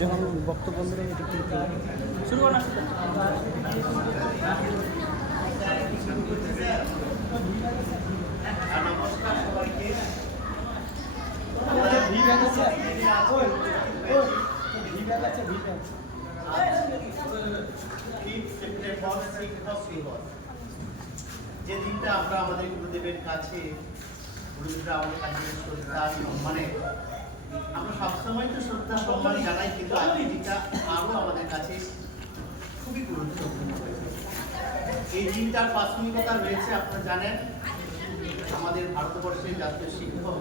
যখন বক্তব্য বন্ধ হবে শুরু করো না। নমস্কার সবাইকে। যে দিনটা আমরা আমাদের গুরুদেবের কাছে গুরুদেবরা আমাদের কাছে শ্রদ্ধা সম্মানে আমরা সবসময় তো শ্রদ্ধা সম্মান জানাই, কিন্তু আজকে দিনটা আরও আমাদের কাছে খুবই গুরুত্বপূর্ণ। এই দিনটার প্রাসঙ্গিকতা রয়েছে, আপনারা জানেন আমাদের ভারতবর্ষের জাতীয় শিক্ষক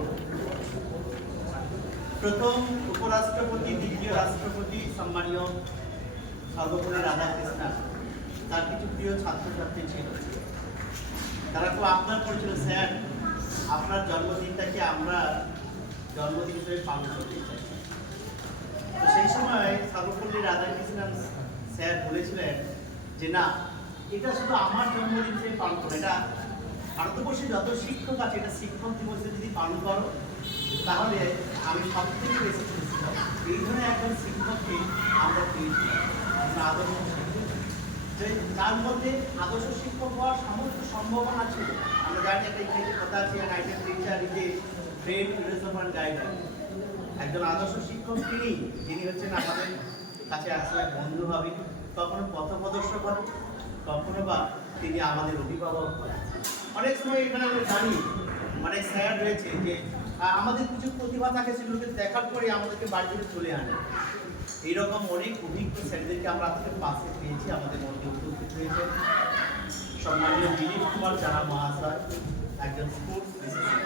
প্রথম উপরাষ্ট্রপতি, দ্বিতীয় রাষ্ট্রপতি সম্মানীয় সর্বপল্লী রাধাকৃষ্ণন, তার কিছু প্রিয় ছাত্রছাত্রী ছিল। তারা খুব আবদার করেছিল, স্যার আপনার জন্মদিনটাকে আমরা জন্মদিন হিসেবে পালন করতে চাই। তো সেই সময় সর্বপল্লী রাধাকৃষ্ণন স্যার বলেছিলেন যে না, এটা শুধু আমার জন্মদিন হিসেবে পালন করো, এটা ভারতবর্ষে যত শিক্ষক আছে এটা শিক্ষক দিবসে যদি পালন করো তাহলে আমি সব থেকে বেশি খুশি হব। এই ধরনের একজন শিক্ষককে আমরা পেয়েছি, আদর্শ শিক্ষক, যার মধ্যে আদর্শ শিক্ষক হওয়ার সমস্ত সম্ভাবনা ছিল। আমরা জানি একটা ইংরেজি কথা আছে, guidance teacher is a friend philosopher guider. একজন আদর্শ শিক্ষক তিনি, যিনি হচ্ছেন আমাদের কাছে আসলে বন্ধু হবে, কখনো পথপ্রদর্শক হবে, কখনো বা তিনি আমাদের অভিভাবক হবে। অনেক সময় এখানে আমরা জানি অনেক স্যার রয়েছে যে আমাদের কিছু প্রতিভা থাকে, সেগুলোকে দেখার পরে আমাদেরকে বাড়ি থেকে চলে আনে। এইরকম অনেক অভিজ্ঞ স্যারদেরকে আমরা আজকে পাশে পেয়েছি। আমাদের মধ্যে উপস্থিত হয়েছে সম্মানীয় দিলীপ কুমার জানা মহাশয়, একজন স্পোর্টস বিশেষজ্ঞ,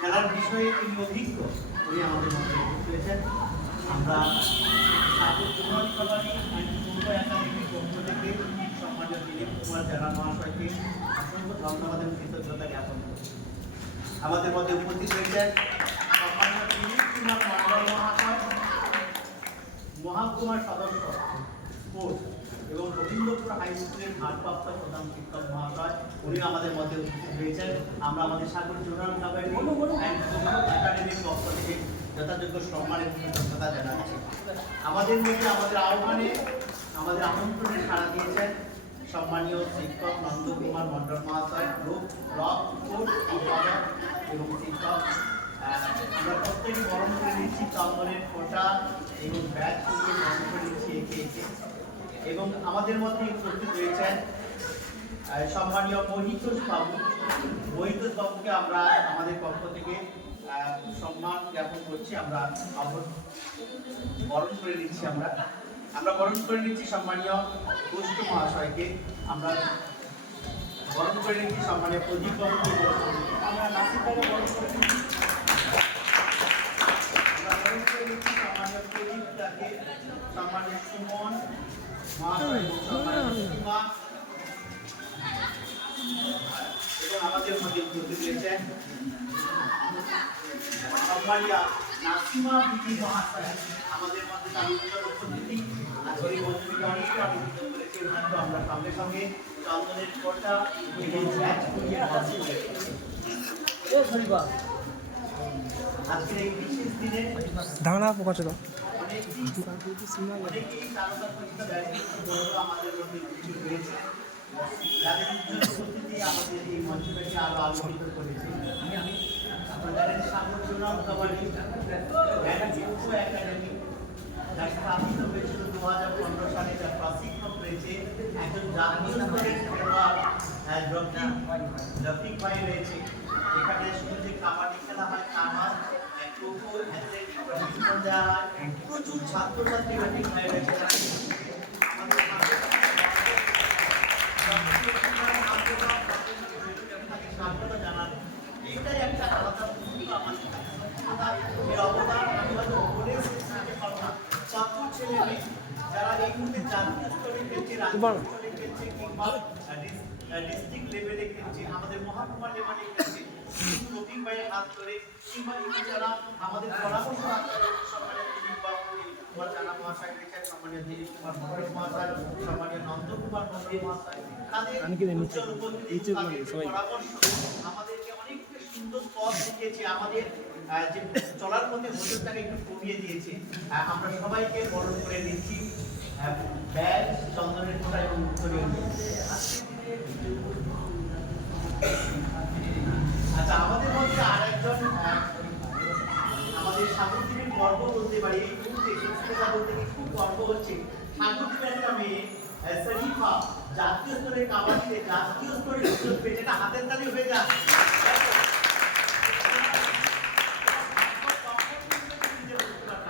খেলার বিষয়ে তিনি অভিজ্ঞ, উনি আমাদের মধ্যে উপস্থিত হয়েছেন। আমরা একাডেমির পক্ষ থেকে সম্মানীয় দিলীপ কুমার জানা মহাশয়কে অসংখ্য ধন্যবাদ এবং কৃতজ্ঞতা জ্ঞাপন করছি। আমাদের মধ্যে উপস্থিত হয়েছেন সম্মানীয় দিলীপ কুমার মন্ডল মহাশয়, মহাকুমার সদস্য স্পোর্টস এবং রবীন্দ্রপুর হাই স্কুলের ভারপ্রাপ্ত প্রধান শিক্ষক মহাশয়, উনি আমাদের মধ্যে উপস্থিত হয়েছেন। আমরা আমাদের সাগর জোনাল একাডেমির পক্ষ থেকে যথাযোগ্য সম্মান এবং কৃতজ্ঞতা জানাচ্ছি। আমাদের মধ্যে আমাদের আহ্বানে, আমাদের আমন্ত্রণে সাড়া দিয়েছেন সম্মানীয় শিক্ষক নন্দকুমার মন্ডল মহাশয়, ব্লক স্পোর্টস সম্পাদক এবং শিক্ষক। আমরা প্রত্যেকে বরণ করে নিচ্ছি চন্দনের ফোঁটা এবং ব্যাগ দিয়ে বরণ করে নিচ্ছি একে একে। এবং আমাদের মধ্যে উপস্থিত রয়েছেন সম্মানীয় মহিতোষ বাবুকে আমরা আমাদের পক্ষ থেকে সম্মান জ্ঞাপন করছি। আমরা বরণ করে নিচ্ছি আমরা বরণ করে নিচ্ছি সম্মানীয় পুষ্প মহাশয়কে, আমরা বরণ করে নিচ্ছি সম্মানীয় প্রদীপ বাবুকে, আমরা নাসিরদাকে বরণ করে নিচ্ছি, সম্মানীয় প্রদীপটাকে, সম্মানীয় সুমন মহাশয় এবং সম্মানীয় সীমা, এবং আমাদের মধ্যে উপস্থিত রয়েছেন সম্মানীয় নাসিমা বিবি মহাশয়, আমাদের মধ্যে তালিকার উপস্থিতি। আজকের এই মঞ্চটিকে অনেকটা আলোচিত করেছে, ওনাকে আমরা সঙ্গে সঙ্গে চন্দনের ফোঁটা এবং ব্যাচ করিয়ে আজকের এই বিশেষ দিনে ধারণা প্রকাশ হলো অনেকেই তারকা পরীক্ষা আমাদের মধ্যে উপস্থিত হয়েছে, যাদের উপস্থিতি আমাদের এই মঞ্চটাকে আরো আলোকিত করেছে। আমি আপনাদের সাগর জোনাল কাবাডি একাডেমি যা স্থাপিত হয়েছিল 2015 সালে, যার প্রশিক্ষক রয়েছে একজন জাতীয় স্তরের খেলোয়াড় রফিক ভাই রয়েছে। এখানে শুধু যে কাবাডি খেলা হয় তা নয়, প্রচুর ছাত্রছাত্রী রফিক ভাই রয়েছে। স্বাগত জানাবো, এইটাই একটা আলাদা অবদান। আমি হয়তো বলে ছাত্র ছেলে মেয়ে যারা এই মুহূর্তে জাতীয় স্তরে খেলছে, রাজ্য স্তরে খেলছে কিংবা ডিস্ট্রিক্ট লেভেলে খেলছে, আমাদের মহাকুমার লেভেলে খেলছে, রফিক ভাইয়ের হাত ধরে কিংবা যারা আমাদের পরামর্শ সম্মানীয় দিলীপ বাবু কুমার জানা মহাশয় রয়েছেন, সম্মানীয় দিলীপ কুমার মন্ডল মহাশয়, সম্মানীয় নন্দকুমার মন্ডল মহাশয়, তাদের উজ্জ্বল পরামর্শ আমাদেরকে অনেকটা সুন্দর পথ শিখেছি, আমাদের যে চলার পথে হোটেলটাকে একটু কমিয়ে দিয়েছি। আমরা সবাইকে বরণ করে নিচ্ছি ব্যাগ, চন্দনের ফোঁটা এবং উত্তরীয়। আচ্ছা, আমাদের মধ্যে আরেকজন আমাদের সাগরদ্বীপের গর্ব বলতে পারি, এই মুহূর্তে সত্যিটা বলতে গিয়ে খুব গর্ব হচ্ছে। সাগরদ্বীপের একটা মেয়ে শরীফা জাতীয় স্তরে কাবাডিতে জাতীয় স্তরে সুযোগ পেয়েছে, এটা হাতের তালি হয়ে যায়।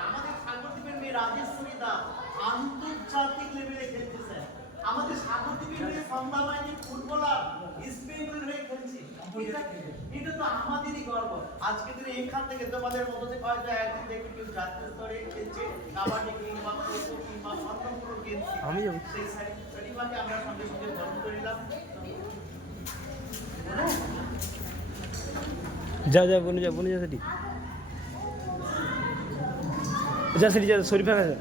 আমাদের সাগরদ্বীপের মেয়ে রাজেশ্বরী দাস আন্তর্জাতিক লেভেলে খেলতেছে। আমাদের সাগরদ্বীপের মেয়ে সন্ধ্যাবাহিনী ফুটবলার স্পেনের হয়ে খেলছে। এটা তো আমাদেরই গর্ব। আজকে দিনে এখান থেকে তোমাদের মধ্যে থেকে হয়তো একদিন দেখবে কেউ জাতীয় স্তরে খেলছে, কাবাডি কিংবা খোখো কিংবা অন্য কোনো গেম। আমি যাবো। সেই শরীফাকে আমরা সঙ্গে সঙ্গে বরণ করে নিলাম। যা যা বনে যা সেটি যা সেটি যা শরীফের কাছে।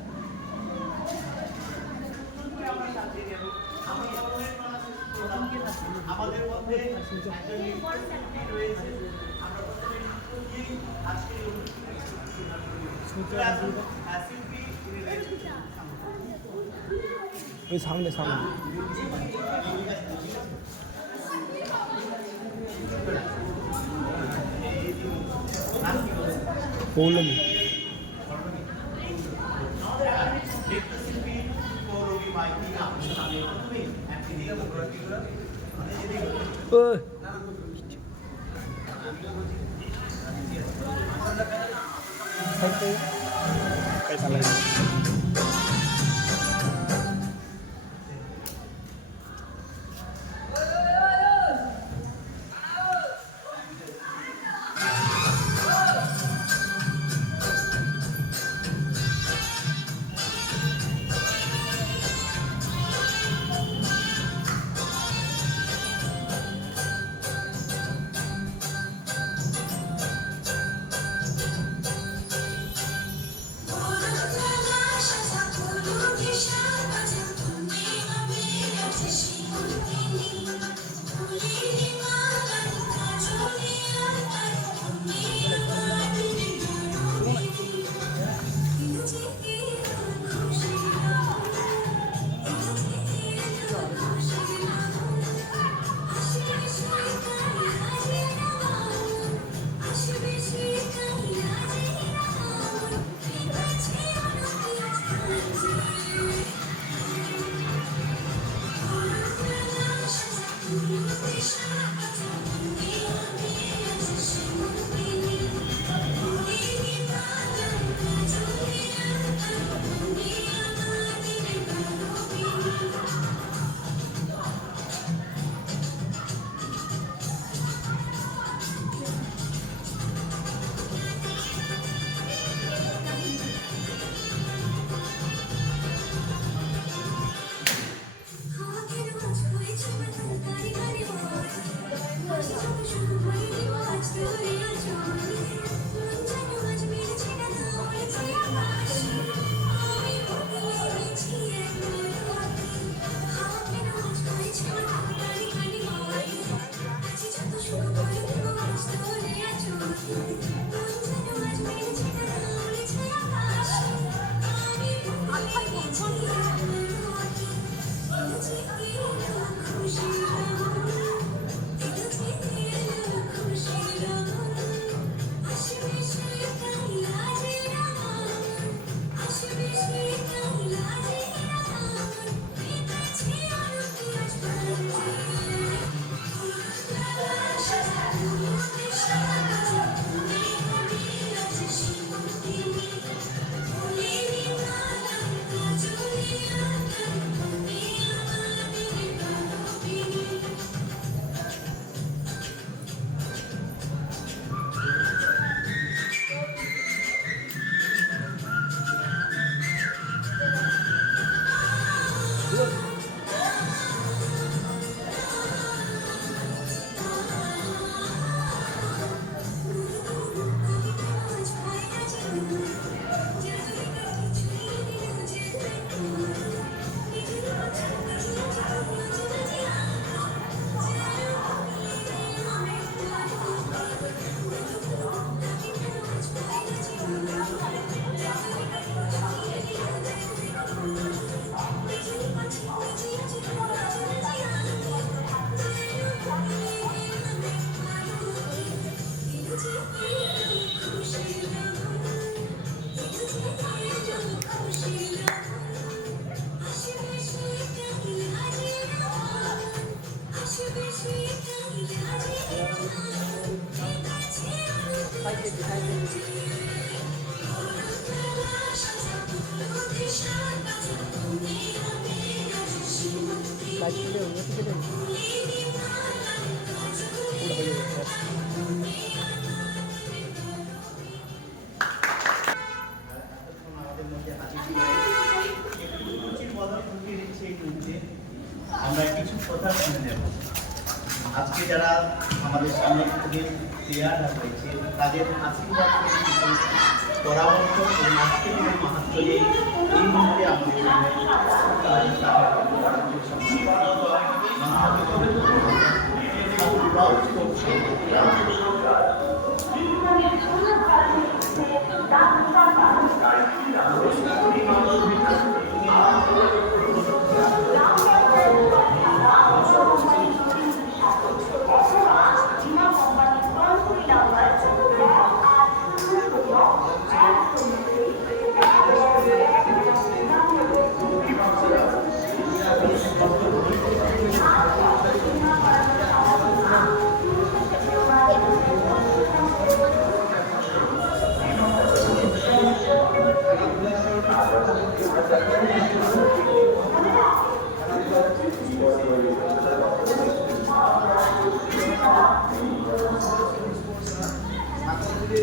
আমাদের মধ্যে একজন শিল্পী রয়েছে। আমরা প্রথমে আজকে শিল্পী ওই সামনে সামনে পৌলমী নৃত্যশিল্পী পৌলমী মাইতি। আমি প্রথমে একটি দিকে ওই कैसा लगा লাইট তুলে অন্য থেকে দেন ওটা হয়ে যাবে আমাদের মধ্যে হাজির ছিলেন একটু রুচির বদল ঢুকিয়ে রেখেছে এই মুহূর্তে আমরা কিছু কথা শুনে নেব। আজকে যারা আমাদের সামনে থেকে প্লেয়ার হয়েছে তাদের আশীর্বাদ পরামর্শ এবং আজকে দিনের মাহাত্ম এই মুহূর্তে আমাদের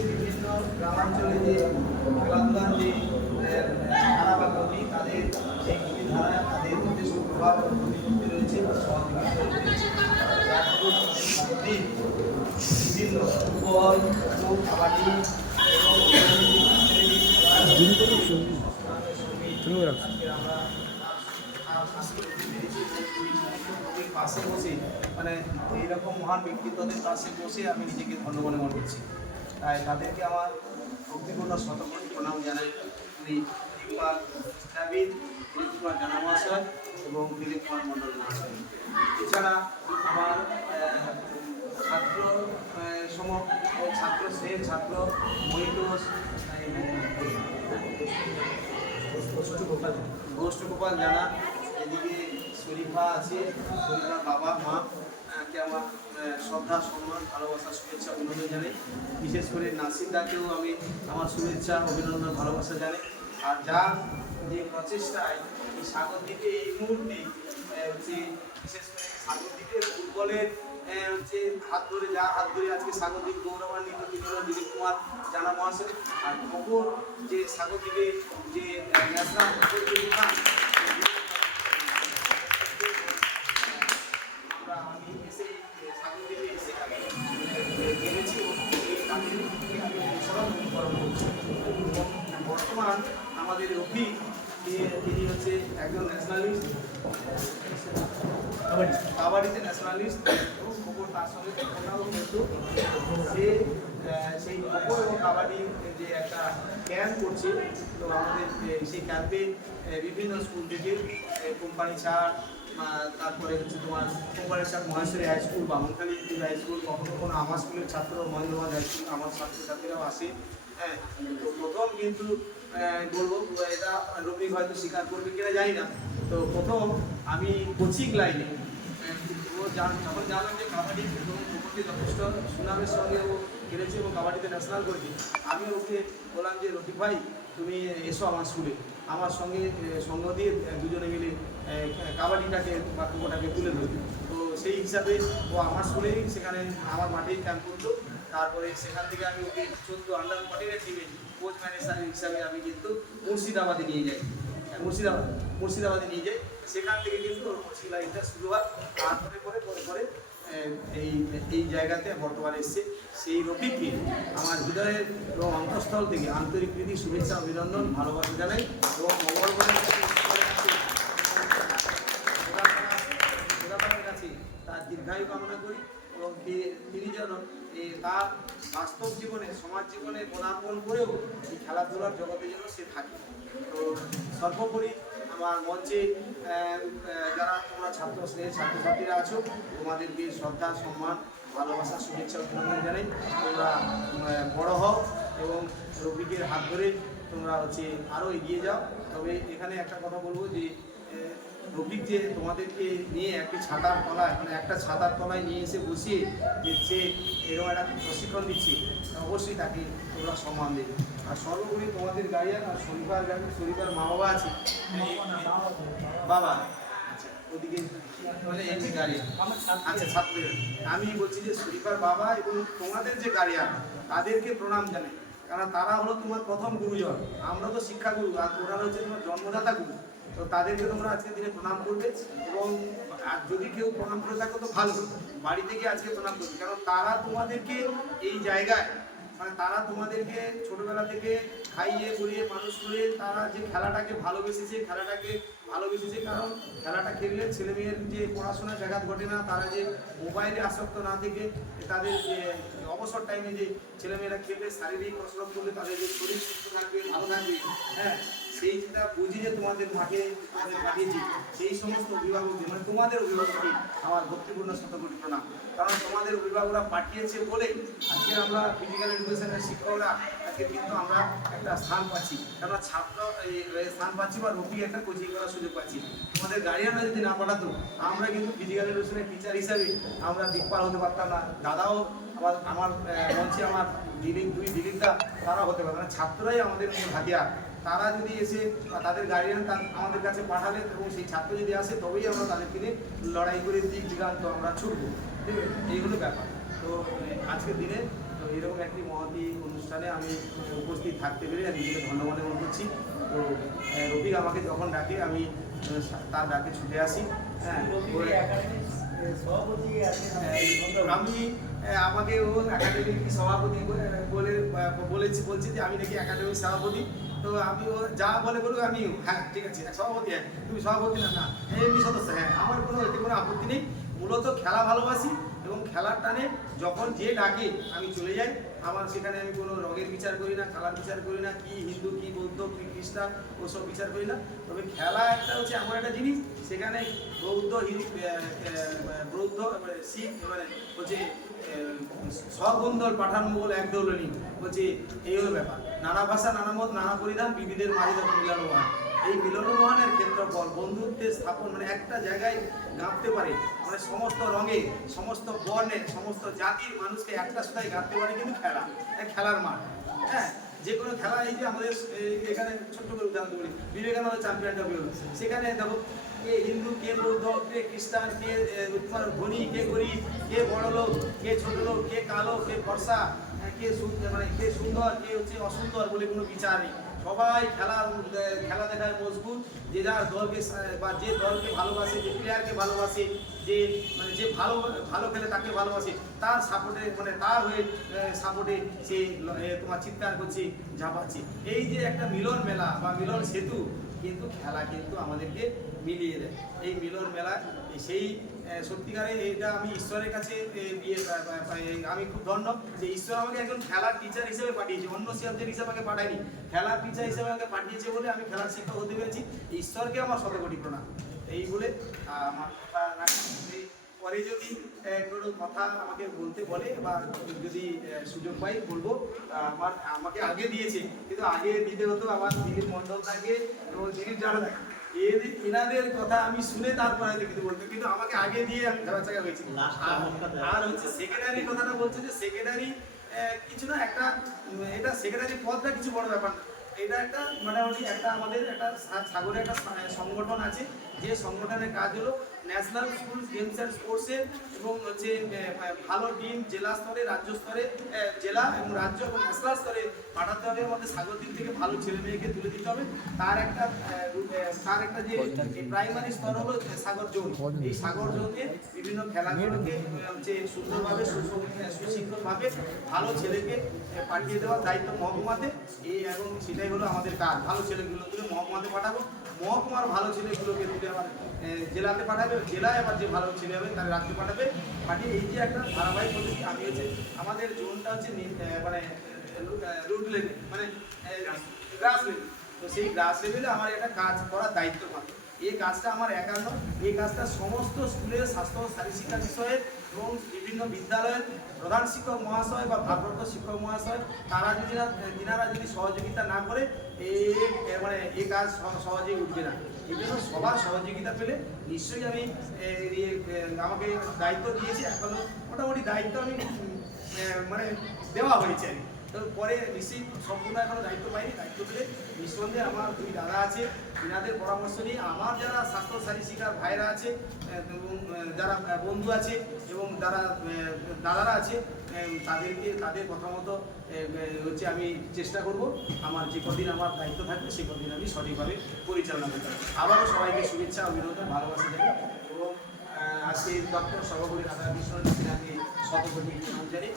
বিভিন্ন গ্রামাঞ্চলে যে খেলাধুলার যে ধারা বা গতি তাদের সেই গতি ধারা তাদের মধ্যে সুপ্রভাব প্রতিপত্তি রয়েছে বিভিন্ন ফুটবল কাবাডি পাশে বসে মানে এইরকম মহান ব্যক্তিত্বদের পাশে বসে আমি নিজেকে ধন্য মনে করছি। তাই তাদেরকে আমার ভক্তিপূর্ণ শতকোটি প্রণাম জানাই। আমি ইকবাল জাবিদ, দিলীপ কুমার জানা মহাশয় এবং দিলীপ কুমার মণ্ডল মহাশয়। এছাড়া আমার ছাত্র শ্রেণীর ছাত্র মহিতোষ গোষ্ঠ গোপাল জানা, এদিকে শরীফা আছে, শরীফার বাবা মা কে আমার শ্রদ্ধা সম্মান ভালোবাসা শুভেচ্ছা অভিনন্দন জানাই। বিশেষ করে নাসিরদাকেও আমি আমার শুভেচ্ছা অভিনন্দন ভালোবাসা জানাই। আর যার যে প্রচেষ্টায় এই সাগরদ্বীপে এই মুহূর্তে হচ্ছে বিশেষ করে সাগরদ্বীপে ফুটবলের হচ্ছে হাত ধরে আজকে সাগরদ্বীপ গৌরবান্বিত দিলীপ কুমার জানা মহাশয়। আর খবর যে সাগরদ্বীপে যে ন্যাশনাল প্রতিযোগিতা আমি এসে সাগরদ্বীপে এসে আমি জেনেছি তাদের বর্তমান আমাদের রফিক তিনি হচ্ছে একজন ন্যাশনালিস্ট, কাবাডিতে ন্যাশনালিস্ট এবং খবর তার সঙ্গে কথাও কিন্তু সে সেই খবর এবং কাবাডি যে একটা ক্যাম্প করছে। তো আমাদের সেই ক্যাম্পে বিভিন্ন স্কুল থেকে কোম্পানি ছাড়, তারপরে হচ্ছে তোমার কোম্পানি ছাড় Maheshwari high school, Bamankhali high school, কখনো কখনো আমার স্কুলের ছাত্র মহেন্দ্রবাদ হাই স্কুল আমার ছাত্রছাত্রীরাও আসে। হ্যাঁ, তো প্রথম কিন্তু বলবো এটা রফিক হয়তো স্বীকার করবে কিনা জানি না। তো প্রথম আমি কোচিং লাইনে ও যখন জানলাম যে কাবাডি এবং খোখোতে যথেষ্ট সুনামের সঙ্গে ও খেলেছে এবং কাবাডিতে ন্যাশনাল করেছে, আমি ওকে বললাম যে রফিক ভাই তুমি এসো আমার স্কুলে, আমার সঙ্গে সঙ্গ দিয়ে দুজনে মিলে কাবাডিটাকে বা খোখোটাকে তুলে ধরবে। তো সেই হিসাবে ও আমার স্কুলেই সেখানে আমার মাঠেই ক্যাম্প করতো। তারপরে সেখান থেকে আমি ওকে 14 আন্ডার 14 টিমে কোচ ম্যানেজার হিসাবে আমি কিন্তু মুর্শিদাবাদে নিয়ে যাই। মুর্শিদাবাদে নিয়ে যাই, সেখান থেকে কিন্তু ওর কোচিং লাইনটা শুরু হয়। তারপরে পরে এই জায়গাতে বর্তমানে এসছে। সেই রফিককে আমার হৃদয়ের এবং অন্তঃস্থল থেকে আন্তরিক প্রীতি শুভেচ্ছা অভিনন্দন ভালোবাসা জানাই এবং মঙ্গলবারের কাছে তার দীর্ঘায়ু কামনা করি এবং তিনি যেন তার বাস্তব জীবনে সমাজ জীবনে পদার্পণ করেও এই খেলাধুলার জগতে যেন সে থাকে। তো সর্বোপরি আমার মঞ্চে যারা তোমরা ছাত্রছাত্রীরা আছো, তোমাদেরকে শ্রদ্ধা সম্মান ভালোবাসা শুভেচ্ছা অভিনন্দন জানাই। তোমরা বড় হও এবং রফিকের হাত ধরে তোমরা হচ্ছে আরও এগিয়ে যাও। তবে এখানে একটা কথা বলবো যে রফিক যে তোমাদেরকে নিয়ে একটা ছাতার তলায় নিয়ে এসে বসিয়ে যে সে এরকম একটা প্রশিক্ষণ দিচ্ছে, অবশ্যই তাকে তোমরা সম্মান দেবে। আর সর্বোপরি তোমাদের গার্ডিয়ান আর শরীফার মা বাবা আছে, বাবা আচ্ছা ওদিকে মানে এই যে গার্ডিয়ান আমার ছাত্র আচ্ছা ছাত্রীরা আমি বলছি যে শরীফার বাবা এবং তোমাদের যে গার্ডিয়ান তাদেরকে প্রণাম জানাই, কারণ তারা হলো তোমার প্রথম গুরুজন। আমরা তো শিক্ষাগুরু আর ওরা হচ্ছে তোমার জন্মদাতা গুরু। তো তাদেরকে তোমরা আজকের দিনে প্রণাম করবে এবং আর যদি কেউ প্রণাম করে থাকো তো ভালো, বাড়িতে গিয়ে আজকে প্রণাম করবে, কারণ তারা তোমাদেরকে এই জায়গায় মানে তারা তোমাদেরকে ছোটবেলা থেকে খাইয়ে পড়িয়ে মানুষ করে তারা যে খেলাটাকে ভালোবেসেছে, কারণ খেলাটা খেললে ছেলে মেয়ের যে পড়াশোনার ব্যাঘাত ঘটে না, তারা যে মোবাইলে আসক্ত না থেকে তাদের যে অবসর টাইমে যে ছেলেমেয়েরা খেললে শারীরিক কসরত করলে তাদের যে শরীর সুস্থ থাকবে, ভালো থাকবে, হ্যাঁ সেইটা বুঝি যে তোমাদের মাঠে পাঠিয়েছি। সেই সমস্ত অভিভাবকদের মানে তোমাদের অভিভাবককে আমার ভক্তিপূর্ণ শতকোটি প্রণাম, কারণ তোমাদের অভিভাবকরা পাঠিয়েছে বলে আজকে আমরা ফিজিক্যাল এডুকেশনের শিক্ষকরা আজকে কিন্তু আমরা একটা স্থান পাচ্ছি, কারণ ছাত্র স্থান পাচ্ছি বা রবি একটা কোচিং করার সুযোগ পাচ্ছি। তোমাদের গার্ডিয়ানরা যদি না পাঠাতো আমরা কিন্তু ফিজিক্যাল এডুকেশনের টিচার হিসাবে আমরা দিকপাল হতে পারতাম না। দাদাও আমার মঞ্চে আমার দিলীপদা তারা হতে পারতো না, ছাত্ররাই আমাদের মূল হাতিয়ার। তারা যদি এসে তাদের গার্ডিয়ান আমাদের কাছে পাঠালে এবং সেই ছাত্র যদি আসে তবেই আমরা তাদেরকে নিয়ে লড়াই করে দিক দিগান্ত আমরা ছুটবো, ঠিক আছে? এই হলো ব্যাপার। তো আজকের দিনে তো এরকম একটি মহতী অনুষ্ঠানে আমি উপস্থিত থাকতে পেরে নিজেকে ধন্য মনে করছি। তো রফিক আমাকে যখন ডাকে আমি তার ডাকে ছুটে আসি। হ্যাঁ সভাপতি আছে আমি আমাকে ও একাডেমিক সভাপতি বলছি যে আমি নাকি একাডেমিক সভাপতি। তো আমি ও যা বলে বলুক আমি হ্যাঁ ঠিক আছে সভাপতি, হ্যাঁ তুমি সভাপতি না এমনি সদস্য, হ্যাঁ আমার এতে কোনো আপত্তি নেই। মূলত খেলা ভালোবাসি এবং খেলার টানে যখন যে ডাকে আমি চলে যাই। আমার সেখানে আমি কোনো রঙের বিচার করি না, কালার বিচার করি না, কি হিন্দু কি বৌদ্ধ কি খ্রিস্টান ওসব বিচার করি না। তবে খেলা একটা হচ্ছে এমন একটা জিনিস, সেখানে বৌদ্ধ শিখ মানে হচ্ছে সবন্ধল পাঠান মোগল এক দৌলনি বলছে এই হলো ব্যাপার। নানা ভাষা নানা মত নানা পরিধান বিবিধের মাঝে যখন মিলন মহান, এই মিলন মহানের ক্ষেত্রফল বন্ধুত্বের স্থাপন মানে একটা জায়গায় গাঁথতে পারে, মানে সমস্ত রঙে সমস্ত বর্ণের সমস্ত জাতির মানুষকে একটা সুতায় গাঁথতে পারে কিন্তু খেলার মাঠ। হ্যাঁ যে কোনো খেলা, এই যে আমাদের এখানে ছোট্ট করে উদাহরণ করি বিবেকানন্দ চ্যাম্পিয়ন ট্রফি হলো, সেখানে দেখো কে হিন্দু কে বৌদ্ধ কে খ্রিস্টান কে ধনী কে গরিব কে বড় লোক কে ছোট লোক কে কালো কে ফর্সা কে মানে কে সুন্দর কে হচ্ছে অসুন্দর বলে কোনো বিচার নেই। সবাই খেলা দেখায় মজবুত, যে যার দলকে বা যে দলকে ভালোবাসে, যে প্লেয়ারকে ভালোবাসে, যে মানে যে ভালো খেলে তাকে ভালোবাসে, তার সাপোর্টে মানে তার হয়ে সাপোর্টে সে তোমার চিৎকার করছে ঝাঁপাচ্ছে। এই যে একটা মিলন মেলা বা মিলন সেতু, কিন্তু খেলা কিন্তু আমাদেরকে মিলিয়ে দেয়। এই মিলন মেলা সেই সত্যিকারে এটা আমি ঈশ্বরের কাছে আমি খুব ধন্য যে ঈশ্বর আমাকে একজন খেলার টিচার হিসেবে পাঠিয়েছে, অন্য সাবজেক্ট হিসেবে আমাকে পাঠায়নি, খেলার টিচার হিসেবে আমাকে পাঠিয়েছে বলে আমি খেলার শিক্ষক হতে পেরেছি। ঈশ্বরকে আমার শতকোটি প্রণাম। এই বলে আমার কথা পরে যদি কোনো কথা আমাকে বলতে বলে বা যদি সুযোগ পাই বলবো। আমাকে আগে দিয়েছে, কিন্তু আগে দিতে হতো আমার দিলীপ মণ্ডল থাকে এবং দিলীপ যারা থাকে এনাদের কথা আমি শুনে তারপরে কিন্তু বলতো, কিন্তু আমাকে আগে দিয়ে আমি ধরাচাকা হয়েছি। আর হচ্ছে সেক্রেটারি কথাটা বলছে যে সেক্রেটারি কিছু না, একটা এটা সেক্রেটারি পদটা কিছু বড় ব্যাপার না। এটা একটা মোটামুটি একটা আমাদের একটা সাগরে একটা সংগঠন আছে, যে সংগঠনের কাজ হলো ন্যাশনাল স্কুল গেমস অ্যান্ড স্পোর্টসের এবং হচ্ছে ভালো টিম জেলা স্তরে রাজ্য স্তরে জেলা এবং রাজ্য এবং ন্যাশনাল স্তরে পাঠাতে হবে। আমাদের সাগর দিক থেকে ভালো ছেলে মেয়েকে তুলে দিতে হবে। তার একটা যে প্রাইমারি স্তর হলো সাগর জোন। এই সাগর জোনে বিভিন্ন খেলাগুলোকে হচ্ছে সুন্দরভাবে সুশিক্ষিতভাবে ভালো ছেলেকে পাঠিয়ে দেওয়ার দায়িত্ব মহকুমাতে, এবং সেটাই হলো আমাদের কাজ। ভালো ছেলেগুলো তুলে মহকুমাতে পাঠাবো, মহকুমার ভালো ছেলেগুলোকে তুলে আবার জেলাতে পাঠাবে, জেলায় আবার যে ভালো ছেলে হবে তার রাজ্যে পাঠাবে, পাঠিয়ে এই যে একটা ধারাবাহিক পদ্ধতি। আমি হচ্ছে আমাদের জোনটা হচ্ছে মানে রুট লেভেল মানে গ্রাস লেভেল। তো সেই গ্রাস লেভেলে আমার একটা কাজ করার দায়িত্ব পাবে। এই কাজটা আমার একার নয়, এই কাজটা সমস্ত স্কুলের স্বাস্থ্য ও শারীরশিক্ষা বিষয়ে এবং বিভিন্ন বিদ্যালয়ের প্রধান শিক্ষক মহাশয় বা ভারপ্রাপ্ত শিক্ষক মহাশয় তিনারা যদি সহযোগিতা না করে এই কাজ সহজেই উঠবে না। এই জন্য সবার সহযোগিতা পেলে নিশ্চয়ই আমি আমাকে দায়িত্ব দিয়েছি, এখন মোটামুটি দায়িত্ব আমি মানে দেওয়া হয়েছে আর কি। তো পরে ঋষি সম্পূর্ণ এখনো দায়িত্ব পাইনি, দায়িত্ব পেলে নিঃসন্দেহে আমার দুই দাদা আছে, এনাদের পরামর্শ নিয়ে আমার যারা স্বাস্থ্যসারী শিকার ভাইরা আছে এবং যারা বন্ধু আছে এবং যারা দাদারা আছে তাদের কথা মতো হচ্ছে আমি চেষ্টা করব আমার যে কদিন আমার দায়িত্ব থাকবে সেই কদিন আমি সঠিকভাবে পরিচালনা করতে পারবো। আবারও সবাইকে শুভেচ্ছা, অভিনন্দন, ভালোবাসা জানাই এবং আজকে ডক্টর সর্বোপরি রাধা কৃষ্ণ সিনহাকে শতকোটি জানি।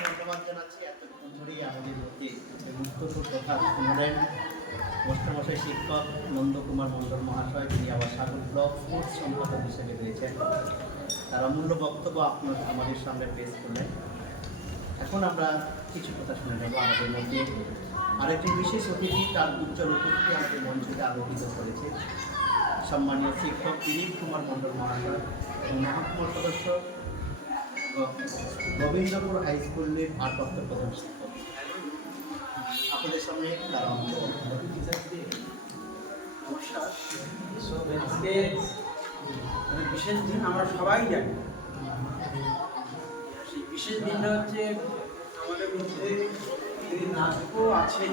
ধন্যবাদ জানাচ্ছি এতক্ষণ ধরেই আমাদের মধ্যে মুক্তপুর কথা শুনলেন মাস্টারমশাই শিক্ষক নন্দকুমার মণ্ডল মহাশয়, যিনি আবার সাগর ব্লক স্পোর্টস সম্পাদক হিসেবে রয়েছেন। তার অমূল্য বক্তব্য আমাদের সামনে পেশ করলেন। এখন আমরা কিছু কথা শুনে নেব। আমাদের মধ্যে আরেকটি বিশেষ অতিথি, তার উজ্জ্বল উপস্থিতি আমাদের মঞ্চকে আলোকিত করেছে সম্মানীয় শিক্ষক দিলীপ কুমার মণ্ডল মহাশয় এবং মহকুমা সদস্য গোবিন্দপুর হাই স্কুলের ভারপ্রাপ্ত প্রধান শিক্ষক। আপনাদের সামনে তারা বিশেষ দিন আমরা সবাই জানি। সেই বিশেষ দিনটা হচ্ছে আমাদের মধ্যে তিনি নাটকও আছেন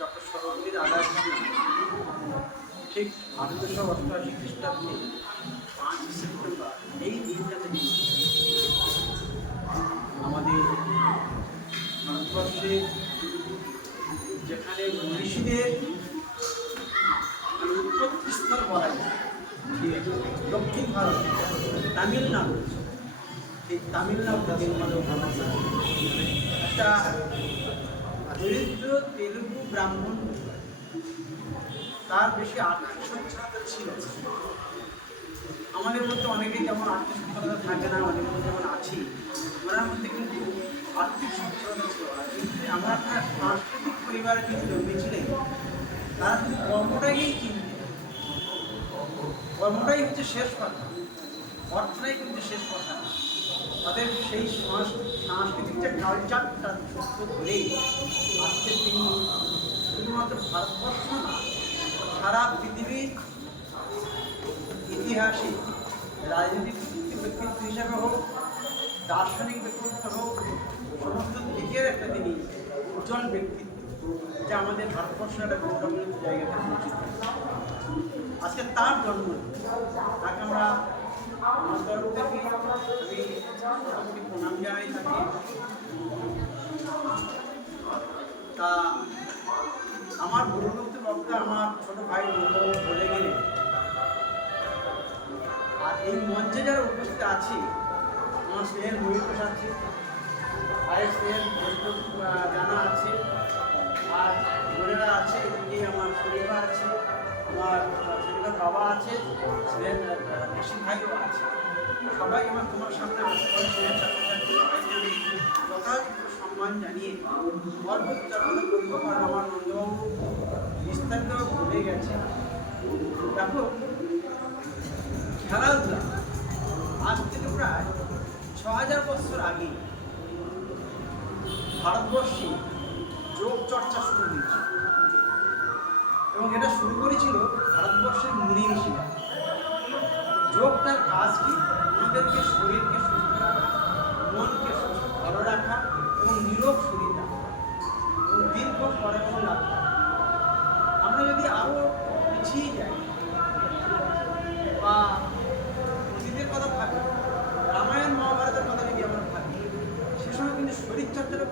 ডক্টর সর্বপল্লী রাধাকৃষ্ণ। ঠিক 1888 খ্রিস্টাব্দে 5 সেপ্টেম্বর এই দিনটাতে আমাদের ভারতবর্ষে যেখানে মনীষীদের উৎপত্তিস্থল বলা যায় দক্ষিণ ভারত, তামিলনাড়ু, এই তামিলনাড়ু একটা দরিদ্র তেলুগু ব্রাহ্মণ, তার বেশি আর্থিক সচ্ছলতা ছিল। আমাদের মধ্যে অনেকেই যেমন আর্থিক সচ্ছলতা থাকে না, আমাদের মধ্যে যেমন আছি, ওনার মধ্যে কিন্তু আর্থিক সচ্ছলতা ছিল না। কিন্তু আমরা একটা সাংস্কৃতিক পরিবারে কিন্তু জন্মেছিলেন, তারা শুধু কর্মটাকেই চিনতেন। কর্মটাই হচ্ছে শেষ কথা, অর্থটাই কিন্তু শেষ কথা। তাদের সেই সাংস্কৃতিক যে কালচারটা ধরেই আজকে তিনি শুধুমাত্র ভারতবর্ষ না, সারা পৃথিবীর ইতিহাসে রাজনৈতিক ব্যক্তিত্ব হিসাবে হোক, দার্শনিক ব্যক্তিত্ব হোক, সমস্ত দিকের একটা তিনি উজ্জ্বল ব্যক্তিত্ব, যা আমাদের ভারতবর্ষের একটা গৌরবময় জায়গাটা পৌঁছে। আজকে তার জন্মদিন, তাকে আমরা আমার তরফ থেকে আমি প্রণাম জানাই থাকি। তা আমার পূর্ববর্তী বক্তা আমার ছোট ভাই বলে গেলে, আর এই মঞ্চে যারা উপস্থিত আছে, আমার স্নেহের মহিষ আছে, ভাইয়ের স্নেহের জানা আছে, আর বোনেরা আছে, এদিকে আমার শরীফা আছে, আমার শরীফার বাবা আছে, স্নেহের বেশি ভাইও আছে। সবাই আমার তোমার সামনে আসে করে স্নেহের যথাযথ সম্মান জানিয়ে গর্ব উচ্চারণ করব, কারণ আমার নন্দবাবু বিস্তারিত ভুলে গেছে। দেখো, খেলাধুলা আজ থেকে প্রায় 6000 বছর আগে ভারতবর্ষে যোগ চর্চা শুরু হয়েছে এবং এটা শুরু করেছিল ভারতবর্ষের মুনি ঋষিরা। যোগটার কাজ কি? আমাদেরকে শরীরকে সুস্থ রাখা, মনকে ভালো রাখা এবং নিরোগ শরীর রাখা এবং দীর্ঘ পরামর্শ লাভ করা। আমরা যদি আরও পিছিয়ে যাই বা অতীতের কথা ভাবি, রামায়ণ মহাভারতের কথা যদি আমরা ভাবি, সে সময় কিন্তু শরীরচর্চার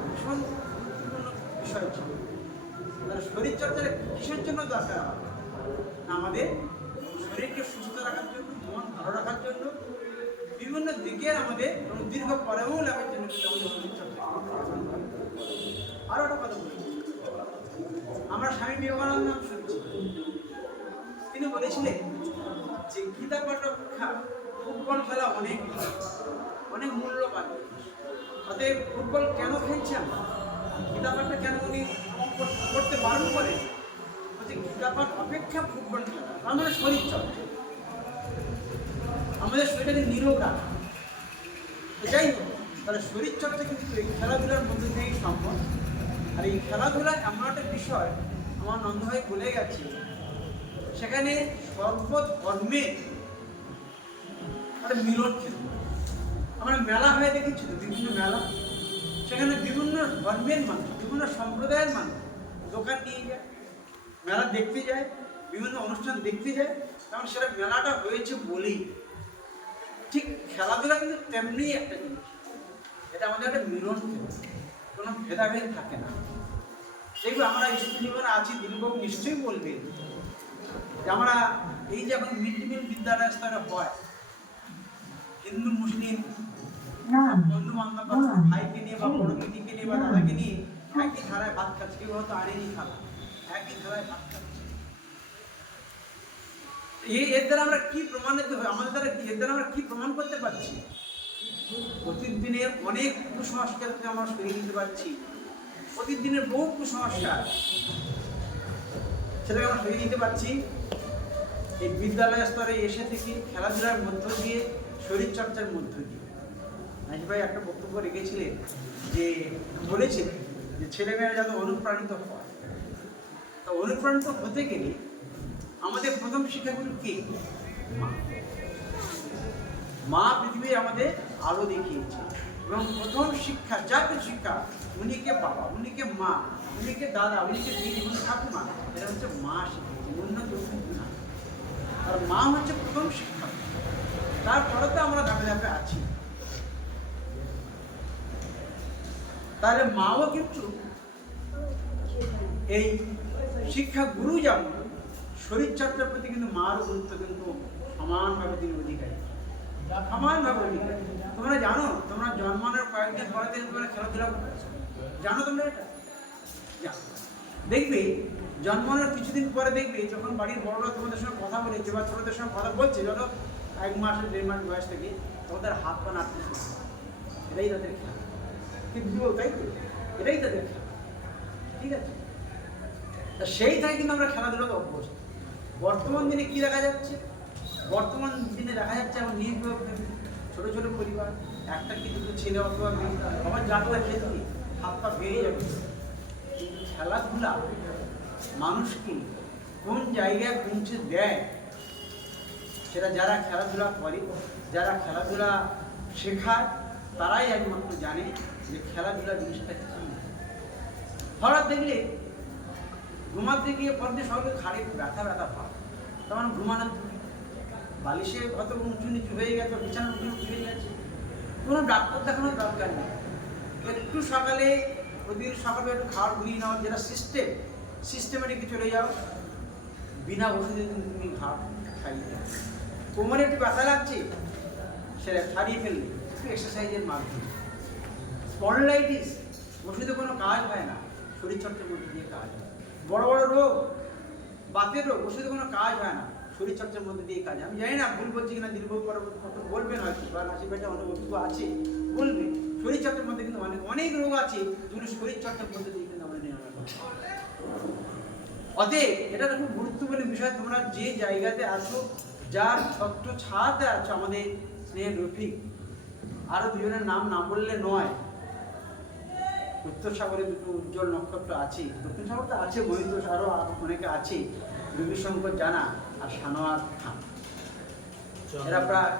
ভীষণ গুরুত্বপূর্ণ বিষয় ছিল। তাহলে শরীরচর্চার কিসের জন্য দরকার? আমাদের শরীরকে সুস্থ রাখার জন্য, মন ভালো রাখার জন্য, বিভিন্ন দিকের আমাদের দীর্ঘ পরামর্শ লাভের জন্য আমাদের শরীরচর্চা। আরও একটা কথা বলি, আমরা স্বামী বিবেকানন্দ নাম শুনছি। তিনি বলেছিলেন যে গীতা পাঠ অপেক্ষা ফুটবল খেলা অনেক অনেক মূল্যবান। অতএব ফুটবল কেন খেলছি আমরা? গীতা পাঠটা কেন উনি করতে বারণ করে? বলছে গীতা পাঠ অপেক্ষা ফুটবল খেলা, আমাদের শরীর চর্চা, আমাদের শরীরটাকে নিরোগ রাখা। যাই হোক, তাহলে শরীর চর্চা কিন্তু এই খেলাধুলার মধ্যে থেকেই সম্ভব। আর এই খেলাধুলা এমন একটা বিষয়, আমার নন্দভাই বলে গেছে, সেখানে সর্বধর্মে একটা মিলন ক্ষেত্র। আমরা মেলা হয়ে দেখেছি তো, বিভিন্ন মেলা, সেখানে বিভিন্ন ধর্মের মানুষ, বিভিন্ন সম্প্রদায়ের মানুষ দোকান নিয়ে যায়, মেলা দেখতে যায়, বিভিন্ন অনুষ্ঠান দেখতে যায়, কারণ সেটা মেলাটা হয়েছে বলেই। ঠিক খেলাধুলা কিন্তু তেমনি একটা জিনিস, এটা আমাদের একটা মিলন ক্ষেত্র, কোনো ভেদাভেদ থাকে না। দেখবো আমরা স্কুল জীবনে আছি, দিনবাবু নিশ্চয়ই বলবেন যে আমরা এই যে এখন মিড ডে মিল বিদ্যালয় স্তরে হয়, হিন্দু মুসলিম বন্ধু বান্ধব ভাইকে নিয়ে বা বড় দিদিকে নিয়ে বা দাদাকে নিয়ে একই ধারায় ভাত খাচ্ছে, কেউ হয়তো আনেনি খালা, একই ধারায় ভাত খাচ্ছে। এর দ্বারা আমরা কি প্রমাণিত হয়, আমাদের দ্বারা এর দ্বারা আমরা কি প্রমাণ করতে পারছি? প্রতিদিনের অনেক কুসংস্কারকে আমরা সরিয়ে দিতে পারছি, প্রতিদিনের বহু কুসংস্কার সেটাকে আমরা সরিয়ে দিতে পারছি এই বিদ্যালয় স্তরে এসে থেকে, খেলাধুলার মধ্য দিয়ে, শরীরচর্চার মধ্য দিয়ে। নাইজ ভাই একটা বক্তব্য রেখেছিলেন, যে বলেছিলেন যে ছেলেমেয়েরা যাতে অনুপ্রাণিত হয়, তা অনুপ্রাণিত হতে গেলে আমাদের প্রথম শিক্ষাগুলো কে? মা পৃথিবী আমাদের আলো দেখিয়েছে, এবং প্রথম শিক্ষা, জাতীয় শিক্ষা, উনিকে বাবা, উনিকে মা, উনিকে দাদা, উনিকে দিদি, উনি ঠাকুমা, এটা হচ্ছে মা শিখিয়েছে, অন্য কেউ না। আর মা হচ্ছে প্রথম শিক্ষা, তারপরে তো আমরা ধাপে ধাপে আছি। তাহলে মাও কিন্তু এই শিক্ষা গুরু, যেমন শরীরচর্চার প্রতি কিন্তু মার গুরুত্ব কিন্তু সমানভাবে তিনি অধিকারী, সমানভাবে অধিকারী। তোমরা জানো, তোমরা জন্মানোর কয়েকদিন পরে থেকে তোমরা খেলাধুলা জানো, তোমরা এটা দেখবে জন্মানোর কিছুদিন পরে দেখবে যখন বাড়ির বড়রা তোমাদের সঙ্গে কথা বলেছে বা ছোটদের সঙ্গে কথা বলছে, ধরো 1 মাস 1.5 মাস বয়স থেকে, তোমাদের হাত পা নাড়তে শুরু করে। এটাই তাদের খেলা, কিন্তু তাই তো, এটাই তাদের খেলা, ঠিক আছে? তা সেই থেকে কিন্তু আমরা খেলাধুলাতে অভ্যস্ত। বর্তমান দিনে কি দেখা যাচ্ছে? বর্তমান দিনে দেখা যাচ্ছে আমার নির্ভর ছোট ছোট পরিবার, একটা কি দুটো ছেলে অথবা মেয়ে, আবার জানলা খেলতে হাত পা ভেঙে যাবে। কিন্তু খেলাধুলা মানুষকে কোন জায়গায় পৌঁছে দেয়, সেটা যারা খেলাধুলা করে, যারা খেলাধুলা শেখায়, তারাই একমাত্র জানে যে খেলাধুলা জিনিসটা কি। হঠাৎ দেখলে ঘুমাতে গিয়ে পরদিন সকালে ঘাড়ে ব্যথা ব্যথা ভাব, তখন ঘুমানোর বালিশে হয়তো উঁচু নিচু হয়ে গেছে, বিছানা উঁচু নিচু হয়ে গেছে, কোনো ডাক্তার দেখানোর দরকার নেই। একটু সকালে, প্রতিদিন সকালে একটু খাওয়ার ঘুরিয়ে নাও, যেটা সিস্টেমেটিকে চলে যাও, বিনা ওষুধে তুমি ঘাট খাইয়ে দাও। কোমরে একটু ব্যথা লাগছে, সেটা ছাড়িয়ে ফেললে একটু এক্সারসাইজের মাধ্যমে। স্পন্ডলাইটিস, ওষুধে কোনো কাজ হয় না, শরীরচর্চার মধ্যে দিয়ে কাজ হয়। বড় বড় রোগ, বাতের রোগ, ওষুধে কোনো কাজ হয় না, শরীরচর্চার মধ্যে দিয়ে কাজ হয়। আমি জানি না ভুল বলছি কিনা, দীর্ঘ বলবেন হয়তো, বা নাসির ভাইটা অনেক বক্তব্য আছে বলবে। শরীরচর্চার মধ্যে কিন্তু অনেক রোগ আছে, যেগুলো শরীরচর্চার মধ্যে দিয়ে কিন্তু আমরা নিরাময় করতে পারি। অতএব এটা খুব গুরুত্বপূর্ণ বিষয়। তোমরা যে জায়গাতে আছো, যার ছত্র ছায়াতে আছো, আমাদের স্নেহের রফিক, আরো দুজনের নাম না বললে নয়। উত্তর সাগরে দুটো উজ্জ্বল নক্ষত্র আছে, দক্ষিণ সাগর তো আছে, বহির্দেশ আরো অনেকে আছে, রবিশঙ্কর জানা আর সানোয়ার খান। এরা প্রায়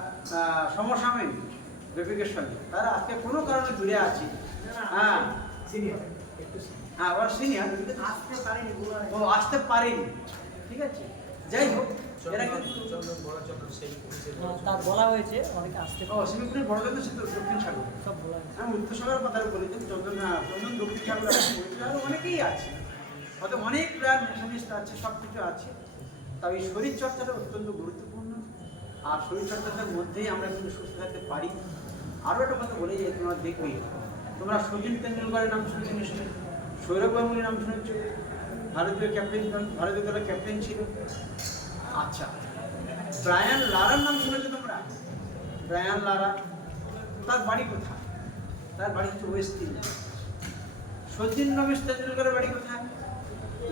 সমসাময়িক রফিকের সঙ্গে, তারা আজকে কোনো কারণে জুড়ে আছে। হ্যাঁ হ্যাঁ, ওরা সিনিয়র, আসতে পারেনি, ঠিক আছে। যাই হোক, এরা কিন্তু বলা হয়েছে অনেকে আসতে শিবিপুরের বড় জন্য সে দক্ষিণ সাগর, সব বলা হয়েছে। আমি উত্তর সাগরের কথা বলি, কিন্তু চন্দন দক্ষিণ সাগর আরো অনেকেই আছে, হয়তো অনেক প্লেয়ার ন্যাশনালিস্ট আছে, সব কিছু আছে। তবে এই শরীরচর্চাটা অত্যন্ত গুরুত্বপূর্ণ, আর শরীরচর্চাটার মধ্যেই আমরা কিন্তু সুস্থ থাকতে পারি। আরও একটা কথা বলে যে তোমরা দেখবে, তোমরা সচিন তেন্ডুলকরের নাম শুনেছো নিশ্চয়ই, সৌরভ গাঙ্গুলির নাম শুনেছ, ভারতীয় দলের ক্যাপ্টেন ছিল। আচ্ছা, ব্রায়ান লারার নাম শুনেছো তোমরা? ব্রায়ান লারা, তার বাড়ি কোথায়? তার বাড়ি হচ্ছে ওয়েস্ট ইন্ডিজ। সচিন রমেশ তেন্ডুলকরের বাড়ি কোথায়?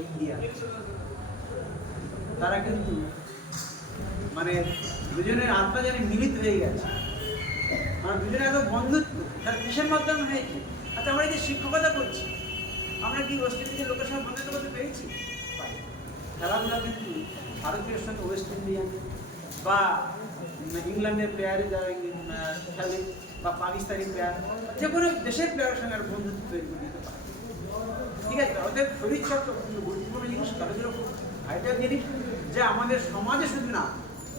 ইন্ডিয়া। তারা কিন্তু মানে দুজনের আত্মা যেন মিলিত হয়ে গেছে, মানে দুজনে এত বন্ধুত্ব, তার কিসের মাধ্যমে হয়েছে? আচ্ছা, আমরা এই যে শিক্ষকতা করছি, আমরা কি ওয়েস্ট ইন্ডিজের লোকের সঙ্গে বন্ধুত্ব করতে পেরেছি? খেলাধুলা কিন্তু ভারতীয় সঙ্গে ওয়েস্ট ইন্ডিয়ান বা ইংল্যান্ডের প্লেয়ারে যারা খেলে বা পাকিস্তানি প্লেয়ার, যে কোনো দেশের প্লেয়ারের সঙ্গে আর বন্ধুত্ব তৈরি করে দিতে পারে। ঠিক আছে, ওদের শরীর চর্চা কিন্তু গুরুত্বপূর্ণ জিনিস, খেলাধুলো খুব ভাইটাল জিনিস, যে আমাদের সমাজে শুধু না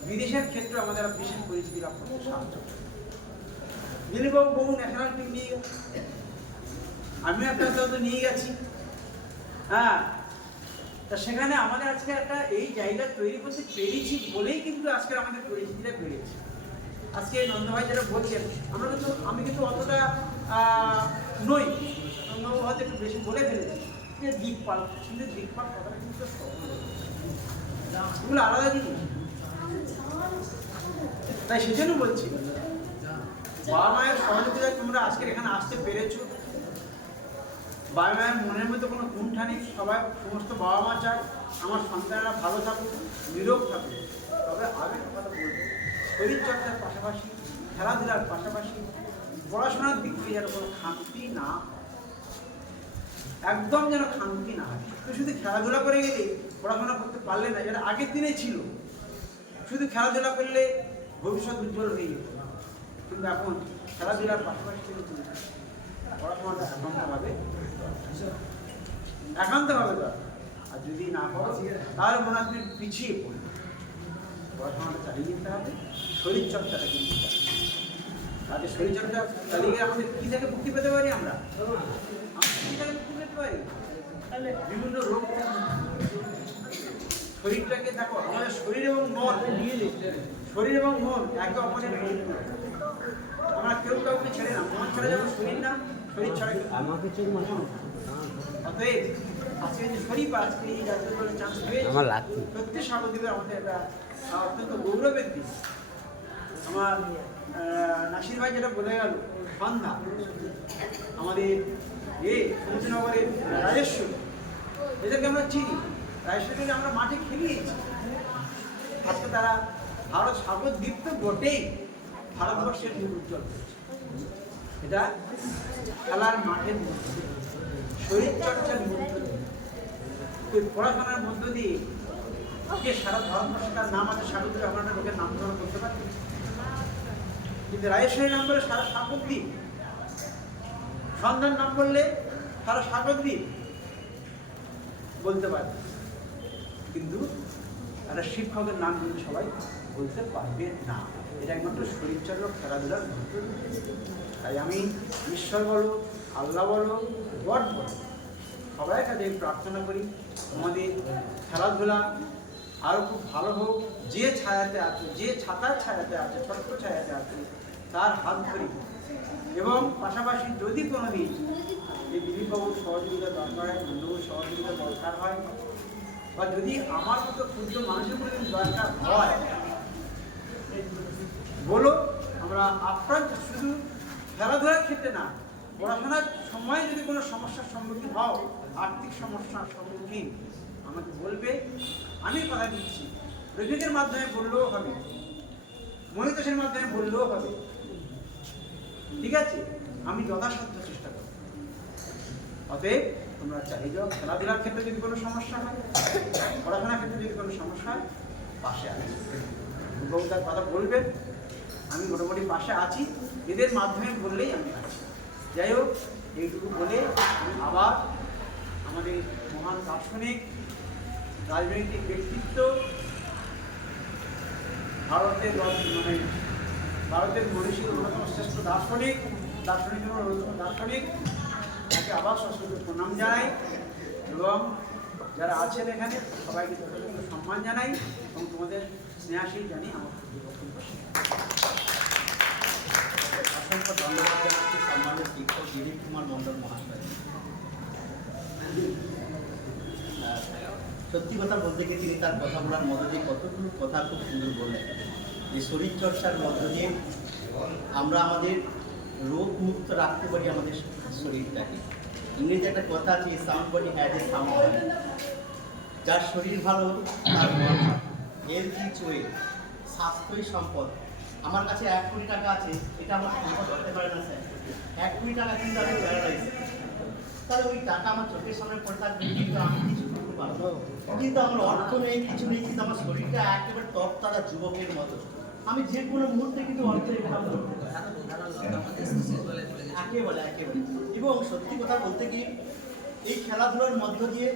বিদেশের ক্ষেত্রে আমাদের বিশেষ পরিচিতি লাভ করতে সাহায্য করে। দিলীপবাবু বহু ন্যাশনাল টিম নিয়ে গেছে, আমিও একটা তো নিয়ে গেছি। হ্যাঁ, তা সেখানে আমাদের আজকে একটা এই জায়গা তৈরি করতে পেরেছি বলেই কিন্তু আজকে আমাদের পরিচিতিটা বেড়েছে। আজকে নন্দভাই যেটা বলছেন, আমি কিন্তু অতটা নই, নন্দবাবু হয়তো একটু বেশি বলে ফেলেছি যে দিকপাল, কিন্তু দিকপাল কথাটা কিন্তু এগুলো আলাদা জিনিস। তাই সেজন্য বলছি, বাবা মায়ের সহযোগিতায় তোমরা আজকের এখানে আসতে পেরেছো। বাবা মায়ের মনের মধ্যে কোনো কুণ্ঠা নেই, সমস্ত বাবা মা চায় আমার সন্তানেরা ভালো থাকুক, নিরোগ থাকুক। তবে আমি কথা বলবো, শরীরচর্চার পাশাপাশি, খেলাধুলার পাশাপাশি পড়াশোনার দিক থেকে যেন কোনো খামতি না, একদম যেন খামতি না হয়। তো শুধু খেলাধুলা করে গেলে পড়াশোনা করতে পারলে না, যেটা আগের দিনে ছিল, শুধু খেলাধুলা করলে ভবিষ্যৎ উজ্জ্বল হয়ে যেত। কিন্তু এখন খেলাধুলার পাশাপাশি কিন্তু পড়াশোনাটা একান্তভাবে দরকার। আর যদি না করো তাহলে মনে হয় তুমি পিছিয়ে পড়বে। পড়াশোনাটা চালিয়ে যেতে হবে, শরীরচর্চাটা কিন্তু তাদের শরীরচর্চা চালিয়ে গেলে আমাদের কী থেকে মুক্তি পেতে পারি? আমরা কী থেকে মুক্তি পেতে পারি? তাহলে বিভিন্ন রোগ, শরীরটাকে দেখো, আমাদের শরীর এবং মন একে অপরের, আমরা কেউ কাউকে ছেড়ে না, মন ছাড়া যেমন শরীর না, শরীর ছাড়া আমাকে অতএব আজকে যে শরীর আজকে এই জাতীয় দলের চান্স পেয়েছে, সত্যি স্বাগতিকের আমাদের একটা অত্যন্ত গৌরবের দিন। আমার নাসির ভাই যেটা বলে গেল, সন্ধ্যা আমাদের সমুদ্রনগরের রাজেশ্বরী, এদেরকে আমরা চিনি, রাজেশ্বরীকে আমরা মাঠে খেলিয়েছি। আজকে তারা ভারত স্বাগতিক তো বটেই, ভারতবর্ষের মুখ উজ্জ্বল করেছে। এটা খেলার মাঠের মধ্যে, শরীরচর্চার মধ্য দিয়ে, পড়াশোনার মধ্য দিয়ে যে সারা ভারতবর্ষে তার নাম আছে স্বাগত, আমরা লোকের নাম ধরন করতে পারি। কিন্তু রাজেশ্বরীর নাম বলে সারা স্বাগত দ্বীপ, সন্ধান নাম বললে সারা স্বাগত দ্বীপ বলতে পারে, কিন্তু একটা শিক্ষকের নাম কিন্তু সবাই বলতে পারবে না। এটা একমাত্র শরীরচর্চা, খেলাধুলার মধ্য দিয়ে। তাই আমি ঈশ্বর বলো, আল্লাহ বলো, গড বলো, সবাই কাছে প্রার্থনা করি আমাদের খেলাধুলা আরও খুব ভালো হোক। যে ছায়াতে আছে, যে ছাতার ছায়াতে আছে, ছোট্ট ছায়াতে আছে, তার হাত ধরি। এবং পাশাপাশি যদি কোনো দিন এই দিলীপবাবুর সহযোগিতা দরকার হয়, বন্ধুবাবুর সহযোগিতা দরকার হয়, বা যদি আমার মতো ক্ষুদ্র মানুষের কোনো দিন দরকার হয়, বলো। আমরা আপ্রাণ শুধু খেলাধুলার ক্ষেত্রে না, পড়াশোনার সময় যদি কোনো সমস্যার সম্মুখীন হও, আর্থিক সমস্যার সম্মুখীন, আমাকে বলবে। আমি কথা দিচ্ছি, রেফিকের মাধ্যমে বললেও হবে, মহিতোষের মাধ্যমে বললেও হবে, ঠিক আছে? আমি যথাসাধ্য চেষ্টা করব। অতএব তোমরা চালিয়ে যাও। খেলাধুলার ক্ষেত্রে যদি কোনো সমস্যা হয়, পড়াশোনার ক্ষেত্রে যদি কোনো সমস্যা হয়, পাশে আছি। তার কথা বলবেন, আমি মোটামুটি পাশে আছি, এদের মাধ্যমে বললেই আমি আছি। যাই হোক, এইটুকু বলে আমি আবার আমাদের মহান দার্শনিক, রাজনৈতিক ব্যক্তিত্ব, ভারতের মনীষীর অন্যতম শ্রেষ্ঠ দার্শনিক, তাকে আবার সশস্ত্র প্রণাম জানাই, এবং যারা আছেন এখানে সবাইকে যথাযথ সম্মান জানাই, এবং তোমাদের স্নেহাশীল জানি আমার বক্তব্য। অসংখ্য ধন্যবাদ জানাচ্ছি সম্মানিত শিক্ষক দিলীপ কুমার মণ্ডল মহাশয়। সত্যি কথা বলতে গিয়ে তিনি তার কথা বলার মধ্য দিয়ে কতগুলো কথা খুব সুন্দর বললেন, যে শরীরচর্চার মধ্য দিয়ে আমরা আমাদের রোগ মুক্ত রাখতে পারি আমাদের শরীরটাকে। ইংরেজি একটা কথা আছে, sound body has a sound mind. যার শরীর ভালো, তার মন, হেলথ ইজ ওয়েলথ, স্বাস্থ্যই সম্পদ। আমার কাছে 1 কোটি টাকা আছে, এটা আমার সম্পদ হতে পারে না স্যার। 1 কোটি টাকা কিন্তু আমি প্যারালাইজ, তাহলে ওই টাকা আমার চোখের সামনে পড়ে থাকবে, কিন্তু আমি কিছু করতে পারবো। কিন্তু আমার অর্থ নেই, কিছু নেই, কিন্তু আমার শরীরটা একেবারে তরতাজা যুবকের মতো। আমি যে কোনো মুহূর্তে কিন্তু অর্থের কাম করতে পারি। একেবারে এবং সত্যি কথা বলতে কি এই খেলাধুলার মধ্য দিয়ে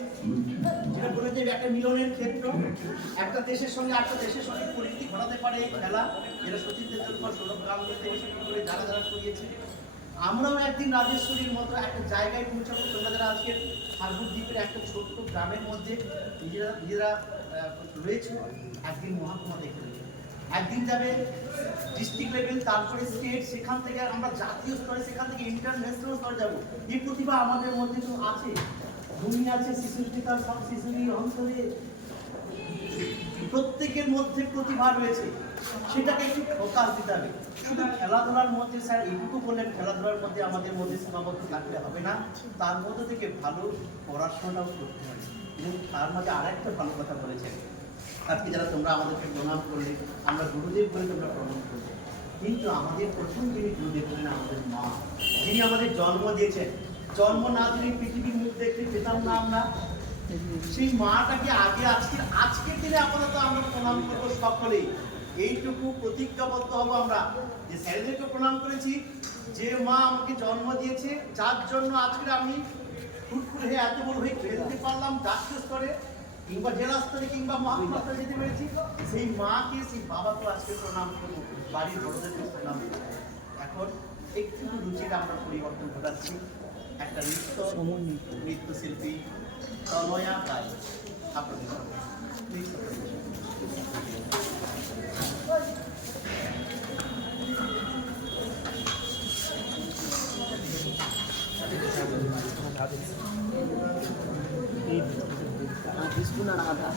যেটা বলে যে একটা মিলনের ক্ষেত্র, একটা দেশের সঙ্গে একটা দেশের সঙ্গে পরিস্থিতি ঘটাতে পারে এই খেলা, যেটা সচিন তেন্ডুলকর, সৌরভ গাঙ্গুলি থেকে শুরু করে যারা যারা করিয়েছে। আমরাও একদিন রাজেশ্বরীর মতো একটা জায়গায় পৌঁছাবো। তোমরা যারা আজকে সাগর দ্বীপের একটা ছোট্ট গ্রামের মধ্যে নিজেরা রয়েছে, একদিন মহাকুমা দেখে নেবে। একদিন যাবে ডিস্ট্রিক্ট লেভেল, তারপরে স্টেট, সেখান থেকে আমরা জাতীয় স্তরে, সেখান থেকে ইন্টারন্যাশনাল স্তরে যাবো। এই প্রতিভা আমাদের মধ্যে তো আছে, ভূমি আছে, শিশুর পিতা সব শিশুরই অন্তরে প্রত্যেকের মধ্যে প্রতিভা রয়েছে, সেটাকে একটু ফোকাস দিতে হবে। শুধু খেলাধুলার মধ্যে স্যার এইটুকু বললেন, খেলাধুলার মধ্যে আমাদের মধ্যে সীমাবদ্ধ থাকলে হবে না, তার মধ্যে থেকে ভালো পড়াশোনাটাও করতে হবে। এবং তার মাঝে আরেকটা ভালো কথা বলেছেন, আজকে যারা তোমরা আমাদেরকে প্রণাম করলে, আমরা গুরুদেব বলে তোমরা প্রণাম করলে, কিন্তু আমাদের প্রথম যিনি গুরুদেব বলেন আমাদের মা, যিনি আমাদের জন্ম দিয়েছেন। জন্ম না দিলে পৃথিবীর মুখ দেখতে পেতাম না আমরা। সেই মাটাকে আজকের দিনে আপাতত আমরা প্রণাম করবো সকলেই। এইটুকু প্রতিজ্ঞাবদ্ধ হবো আমরা যে স্যারেদেরকে প্রণাম করেছি, যে মা আমাকে জন্ম দিয়েছে, যার জন্য আজকে আমি ফুটফুট হয়ে এত বড় হয়ে খেলতে পারলাম জাতীয় স্তরে কিংবা জেলা স্তরে কিংবা মহাকুমা স্তরে যেতে পেরেছি, সেই মাকে সেই বাবাকে আজকে প্রণাম করবো, বাড়ির বড়দেরকে প্রণাম করবো। এখন একটু রুচিটা আমরা পরিবর্তন ঘটাচ্ছি। একটা নৃত্যশিল্পী তনয়া পাই আপনাদের বিষ্ণু রাধা